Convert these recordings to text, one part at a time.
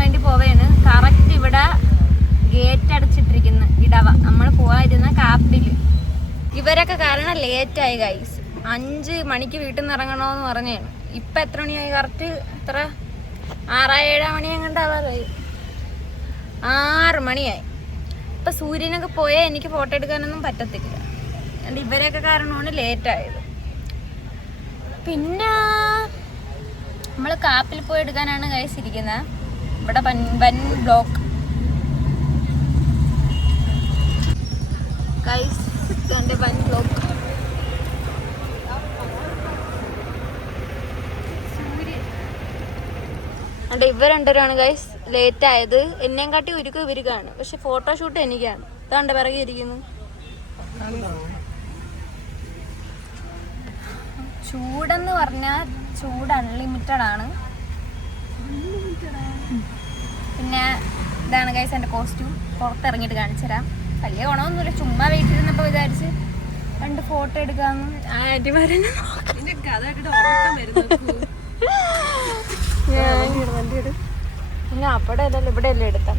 വേണ്ടി പോവേണ്. കറക്റ്റ് ഇവിടെ ഗേറ്റ് അടച്ചിട്ടിരിക്കുന്നു. ഇടവ നമ്മൾ പോവാതിരുന്ന കാപ്പില്. ഇവരൊക്കെ കാരണം ലേറ്റായി ഗൈസ്. 5 മണിക്ക് വീട്ടിൽ നിന്ന് ഇറങ്ങണമെന്ന് പറഞ്ഞാണ്. ഇപ്പം എത്ര മണിയായി? കറക്റ്റ് എത്ര 6-7 മണി എങ്ങണ്ടാവാറായി. 6 മണിയായി. ഇപ്പം സൂര്യനൊക്കെ പോയാൽ എനിക്ക് ഫോട്ടോ എടുക്കാനൊന്നും പറ്റത്തില്ല. അതുകൊണ്ട് ഇവരൊക്കെ കാരണമാണ് ലേറ്റായത്. പിന്നെ നമ്മൾ കാപ്പിൽ പോയി എടുക്കാനാണ് ഗൈസ് ഇരിക്കുന്നത്. ഇവിടെ വൻ ബ്ലോക്ക് ഗൈസ്. വൻ ബ്ലോക്ക്. അണ്ട് ഇവർ രണ്ടുപേരാണ് ഗൈസ് ലേറ്റ് ആയത്. എന്നെയും കാട്ടി ഇവർക്കാണ്. പക്ഷെ ഫോട്ടോഷൂട്ട് എനിക്കാണ്. ഇതാണ്ട് പിറകെ ഇരിക്കുന്നു. ചൂടെന്ന് പറഞ്ഞാൽ ചൂട് അൺലിമിറ്റഡ് ആണ്. പിന്നെ ഇതാണ് ഗൈസ് എൻ്റെ കോസ്റ്റ്യൂം. പുറത്തിറങ്ങിയിട്ട് കാണിച്ചു തരാം. വലിയ ഗുണമൊന്നുമില്ല. ചുമ്മാ വീട്ടിലിരുന്നപ്പോൾ വിചാരിച്ച് 2 ഫോട്ടോ എടുക്കാമെന്ന്. ആന്റിമാരെന്നെ പിന്നെ അവിടെ അല്ലല്ലോ ഇവിടെ അല്ലേ എടുത്താം.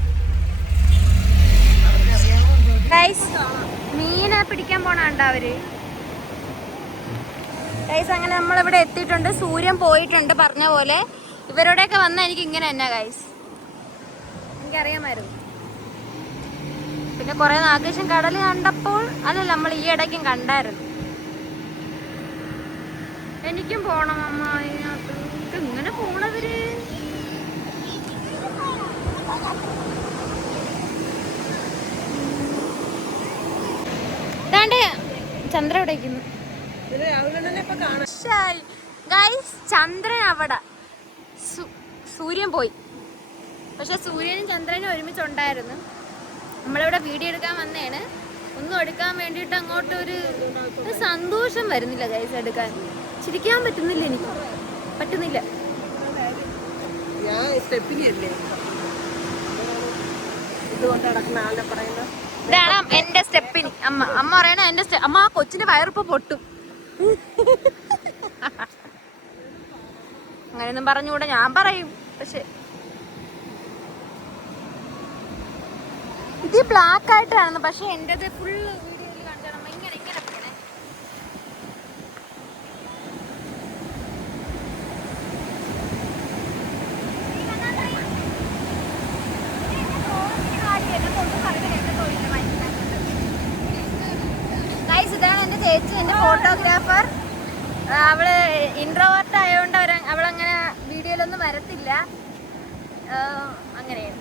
ഗൈസ് മീനെ പിടിക്കാൻ പോണണ്ട അവര്. ഗൈസ് അങ്ങനെ നമ്മളിവിടെ എത്തിയിട്ടുണ്ട്. സൂര്യൻ പോയിട്ടുണ്ട് പറഞ്ഞ പോലെ. ഇവരോടെയൊക്കെ വന്നാൽ എനിക്ക് ഇങ്ങനെ തന്നെ ഗൈസ്. എനിക്കറിയാമായിരുന്നു. പിന്നെ കുറെ നാഗേശം കടൽ കണ്ടപ്പോൾ അല്ലല്ല നമ്മൾ ഈ ഇടയ്ക്കും കണ്ടായിരുന്നു. എനിക്കും പോണം അമ്മ. എങ്ങനെ പോണവര്? ചന്ദ്രൻ എവിടെ ഇരിക്കുന്നു? ചന്ദ്രൻ അവിടെ. സൂര്യൻ പോയി. പക്ഷെ സൂര്യനും ചന്ദ്രനും ഒരുമിച്ചുണ്ടായിരുന്നു. നമ്മളിവിടെ വീഡിയോ എടുക്കാൻ വന്നേണ്. ഒന്നും എടുക്കാൻ വേണ്ടിയിട്ട് അങ്ങോട്ട് ഒരു സന്തോഷം വരുന്നില്ല ഗൈസ്. എടുക്കാൻ ചിരിക്കാൻ പറ്റുന്നില്ല. എനിക്ക് പറ്റുന്നില്ല. ഇതാണ് എന്റെ സ്റ്റെപ്പിന്. അമ്മ പറയണ എന്റെ അമ്മ ആ കൊച്ചിന്റെ വയറിപ്പോ പൊട്ടും. അങ്ങനെയൊന്നും പറഞ്ഞുകൂടെ? ഞാൻ പറയും. പക്ഷെ ഇത് ബ്ലാക്ക് ആയിട്ടാണ്. പക്ഷെ എന്റേത് ഫുൾ വീഡിയോയിൽ കാണിച്ചാൽ ഇങ്ങനെ പിടിക്കണേ. ഇതാണ് എന്റെ ചേച്ചി, എന്റെ ഫോട്ടോഗ്രാഫർ. അവള് ഇൻട്രോവേർട്ട് ആയതുകൊണ്ട് അവളങ്ങനെ വീഡിയോയിലൊന്നും വരത്തില്ല. അങ്ങനെയാണ്.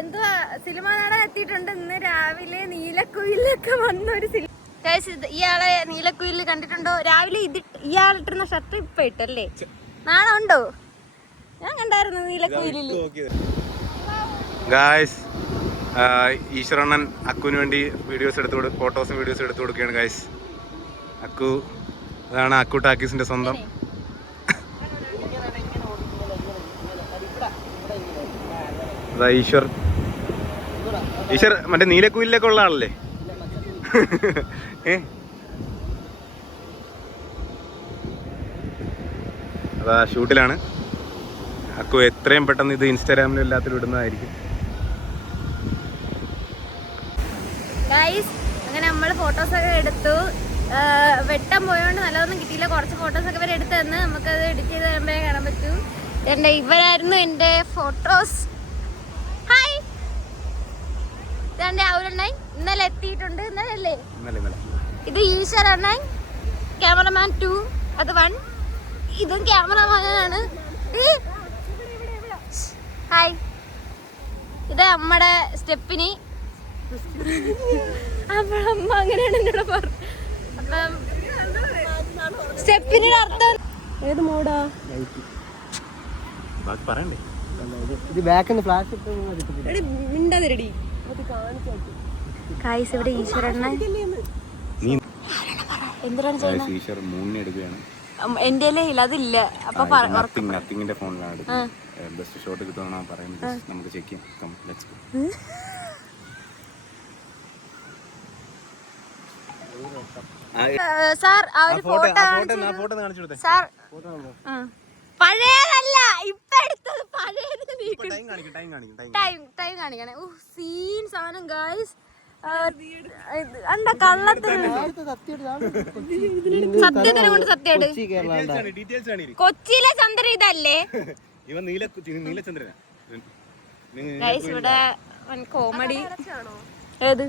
എന്തുവാ സിനിമ നാടകം എത്തിയിട്ടുണ്ട്. ഇന്ന് രാവിലെ നീലക്കുയിലൊക്കെ വന്നൊരു സിനിമ. ഇയാളെ നീലക്കുയില് കണ്ടിട്ടുണ്ടോ? രാവിലെ ഇയാളിട്ടിരുന്ന ഷർട്ട് ഇപ്പൊ ഇട്ടല്ലേ? നാളെ ഉണ്ടോ? ഞാൻ കണ്ടായിരുന്നു നീലക്കുയിലില്. ഈശ്വരണ്ണൻ അക്കുവിന് വേണ്ടി ഫോട്ടോസും വീഡിയോസും എടുത്തു കൊടുക്കുകയാണ് ഗൈസ്. അക്കു, അതാണ് അക്കു ടാക്കീസിന്റെ സ്വന്തം. അതാ ഈശ്വർ മറ്റേ നീലക്കുയിലൊക്കെ ഉള്ള ആളല്ലേ? അതാ ഷൂട്ടിലാണ്. അക്കു എത്രയും പെട്ടെന്ന് ഇത് ഇൻസ്റ്റാഗ്രാമിലും എല്ലാത്തിലും ഇടുന്നതായിരിക്കും. അങ്ങനെ നമ്മൾ ഫോട്ടോസൊക്കെ എടുത്തു. വെട്ടം പോയോണ്ട് നല്ലതൊന്നും കിട്ടിയില്ല. കുറച്ച് ഫോട്ടോസൊക്കെ ഇവർ എടുത്ത് തന്ന് നമുക്കത് എഡിറ്റ് ചെയ്ത് തരുമ്പോഴേ കാണാൻ പറ്റൂ. ഇവരായിരുന്നു എൻ്റെ ഫോട്ടോസ്. ഹായ്, ഇതെന്റെ അവരുണ്ണായി. ഇന്നലെ എത്തിയിട്ടുണ്ട്. ഇന്നലെ അല്ലേ? ഇത് ഈശ്വരണ്ണായി, ക്യാമറമാൻ 2. അത് 1. ഇതും ക്യാമറമാനാണ്. ഹായ്, ഇത് നമ്മുടെ സ്റ്റെപ്പിനി. അമ്മ അങ്ങനെയാണ് എന്നോട് പറഞ്ഞു. അപ്പം സ്റ്റെപ്പിനിയുടെ അർത്ഥം ഏത് മോഡാ? ഇവിടെ ഈശ്വരണ്ണ എന്തിനാണ് ചെയ്യുന്നത്? എന്റെ ഇല്ല, അതില്ല. അപ്പൊ ഫോണിലാണ് ബെസ്റ്റ് ഷോട്ട് കിട്ടുമെന്നാണ് പറയുന്നത്. നമുക്ക് ചെക്ക് ചെയ്യാം. സാർ ആ ഒരു ഫോട്ടോ കാണിച്ചു കൊടുത്തേ. സാർ പഴയതല്ല ഇപ്പൊ എടുത്തത്, പഴയത് ടൈം കാണിക്കണേ. സീൻ സാധനം ഗായ്സ്. എന്താ കള്ളത്തിന് സത്യത്തിനെ കൊണ്ട് സത്യമായിട്ട് കൊച്ചിയിലെ ചന്ദ്രൻ ഇതല്ലേ ഗായ്സ്? ഇവിടെ കോമഡി ഏത്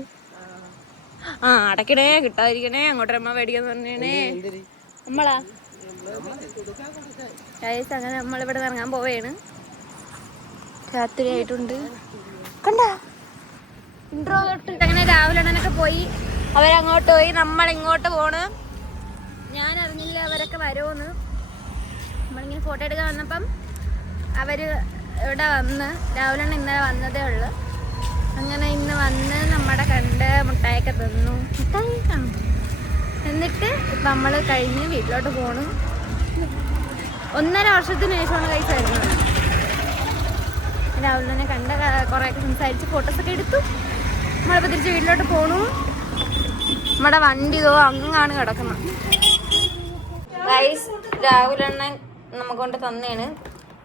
അടക്കണേ കിട്ടാതിരിക്കണേ, അങ്ങോട്ടമ്മ മേടിക്കാന്ന് പറഞ്ഞേ നമ്മളാ ഗായ്സ്. അങ്ങനെ നമ്മളിവിടെ ഇറങ്ങാൻ പോവേണ്, രാത്രി ആയിട്ടുണ്ട്. കണ്ട ഇൻട്രോ തൊട്ടിട്ട് അങ്ങനെ രാവിലെ ഉടനൊക്കെ പോയി, അവരങ്ങോട്ട് പോയി, നമ്മളിങ്ങോട്ട് പോണ്. ഞാൻ അറിഞ്ഞില്ല അവരൊക്കെ വരുമെന്ന്. നമ്മളിങ്ങനെ ഫോട്ടോ എടുക്കാൻ വന്നപ്പം അവർ ഇവിടെ വന്ന്, രാവിലെ ഇന്നലെ വന്നതേ ഉള്ളു. അങ്ങനെ ഇന്ന് വന്ന് നമ്മുടെ കണ്ട് മുട്ടായൊക്കെ തന്നു, മുട്ടായി കാണും. എന്നിട്ട് ഇപ്പം നമ്മൾ കഴിഞ്ഞ് വീട്ടിലോട്ട് പോണു. 1.5 വർഷത്തിന് ശേഷമാണ് കഴിച്ച് വരുന്നത്. രാവിലെ തന്നെ കണ്ട് കുറേയൊക്കെ സംസാരിച്ച് ഫോട്ടോസൊക്കെ എടുത്തു. നമ്മളിപ്പോൾ തിരിച്ച് വീട്ടിലോട്ട് പോണു. നമ്മുടെ വണ്ടി ഇതോ അങ്ങാണ് കിടക്കുന്നത് ഗൈസ്. രാഹുൽ അണ്ണൻ നമുക്ക് കൊണ്ട് തന്നെയാണ്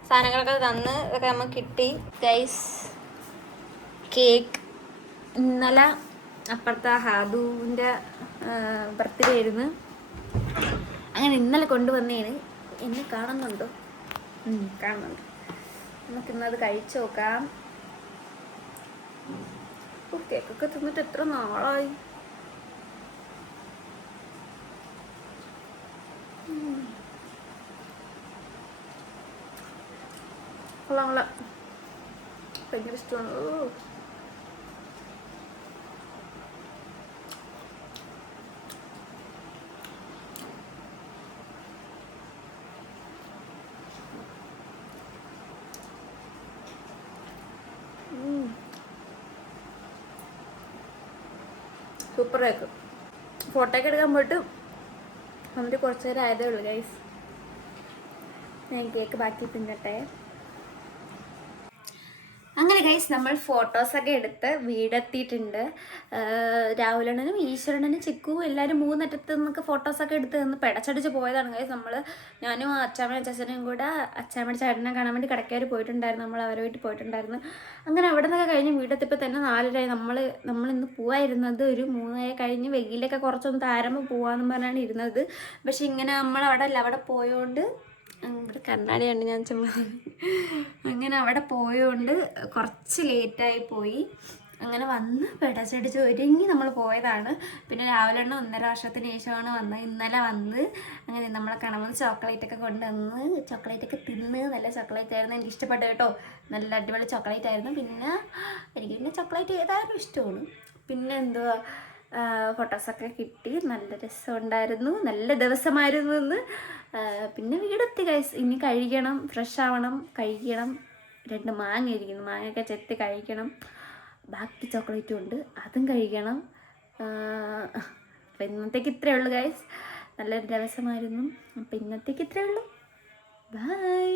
സാധനങ്ങളൊക്കെ തന്ന്, ഇതൊക്കെ നമുക്ക് കിട്ടി ഗൈസ്. കേക്ക് ഇന്നലെ അപ്പുറത്തെ ഹാദുവിൻ്റെ ബർത്ത്ഡേ ആയിരുന്നു, അങ്ങനെ ഇന്നലെ കൊണ്ടുവന്നേന്. എന്നെ കാണുന്നുണ്ടോ? കാണുന്നുണ്ട്. നമുക്കിന്നത് കഴിച്ചു നോക്കാം. കേക്കൊക്കെ തിന്നിട്ട് എത്ര നാളായി. കൊള്ളാം, ഭയങ്കര ഇഷ്ടമാണ്. Super cake. ഫോട്ടോ ഒക്കെ എടുക്കാൻ പോയിട്ട് വന്നിട്ട് കുറച്ച് നേരം ആയതേ ഉള്ളൂ ഗൈസ്. ഞാൻ കേക്ക് ബാക്കി തിന്നട്ടെ. അങ്ങനെ ഗൈസ് നമ്മൾ ഫോട്ടോസൊക്കെ എടുത്ത് വീടെത്തിയിട്ടുണ്ട്. രാഹുലണ്ണനും ഈശ്വരണ്ണനും ചിക്കുവും എല്ലാവരും 3 അറ്റത്ത് നിന്നൊക്കെ ഫോട്ടോസൊക്കെ എടുത്ത് നിന്ന് പെടച്ചടിച്ച് പോയതാണ് ഗൈസ്. ഞാനും അച്ചാമ്മയും അച്ഛനും കൂടെ അച്ചാമ്മയുടെ ചേട്ടനെ കാണാൻ വേണ്ടി കടക്കാർ പോയിട്ടുണ്ടായിരുന്നു. നമ്മൾ അവരെ വീട്ടിൽ പോയിട്ടുണ്ടായിരുന്നു. അങ്ങനെ അവിടെ നിന്നൊക്കെ കഴിഞ്ഞ് വീടെത്തിയപ്പോൾ തന്നെ 4:30. നമ്മളിന്ന് പോവായിരുന്നത് ഒരു 3 കഴിഞ്ഞ് വെയിലൊക്കെ കുറച്ചൊന്ന് താരമ്പോൾ പോവാമെന്ന് പറഞ്ഞാണ് ഇരുന്നത്. പക്ഷെ ഇങ്ങനെ അവിടെ പോയോണ്ട്, ഇവിടെ കണ്ണാടിയുണ്ട് ഞാൻ ചുമ്മാ, അങ്ങനെ അവിടെ പോയോണ്ട് കുറച്ച് ലേറ്റായി പോയി. അങ്ങനെ വന്ന് പെടച്ചടിച്ച് ഒരുങ്ങി നമ്മൾ പോയതാണ്. പിന്നെ രാവിലെ 1.5 വർഷത്തിന് ശേഷമാണ് വന്നത്. ഇന്നലെ വന്ന് അങ്ങനെ നമ്മളെ കാണുമ്പോൾ ചോക്ലേറ്റൊക്കെ കൊണ്ടുവന്ന് ചോക്ലേറ്റൊക്കെ തിന്ന്, നല്ല ചോക്ലേറ്റ് ആയിരുന്നു. എനിക്ക് ഇഷ്ടപ്പെട്ടു കേട്ടോ, നല്ല അടിപൊളി ചോക്ലേറ്റ് ആയിരുന്നു. പിന്നെ എനിക്ക് പിന്നെ ചോക്ലേറ്റ് ഏതായാലും ഇഷ്ടമാണ്. പിന്നെ എന്തുവാ, ഫോട്ടോസൊക്കെ കിട്ടി, നല്ല രസമുണ്ടായിരുന്നു, നല്ല ദിവസമായിരുന്നു എന്ന്. പിന്നെ വീടെത്തി ഗൈസ്. ഇനി കഴിക്കണം, ഫ്രഷ് ആവണം, കഴിക്കണം. 2 മാങ്ങ ഇരിക്കുന്നു, മാങ്ങയൊക്കെ ചെത്തി കഴിക്കണം. ബാക്കി ചോക്ലേറ്റും ഉണ്ട്, അതും കഴിക്കണം. അപ്പം ഇന്നത്തേക്ക് ഇത്രയേ ഉള്ളൂ ഗൈസ്. നല്ലൊരു ദിവസമായിരുന്നു. അപ്പം ഇന്നത്തേക്ക് ഇത്രയേ ഉള്ളൂ. ബൈ.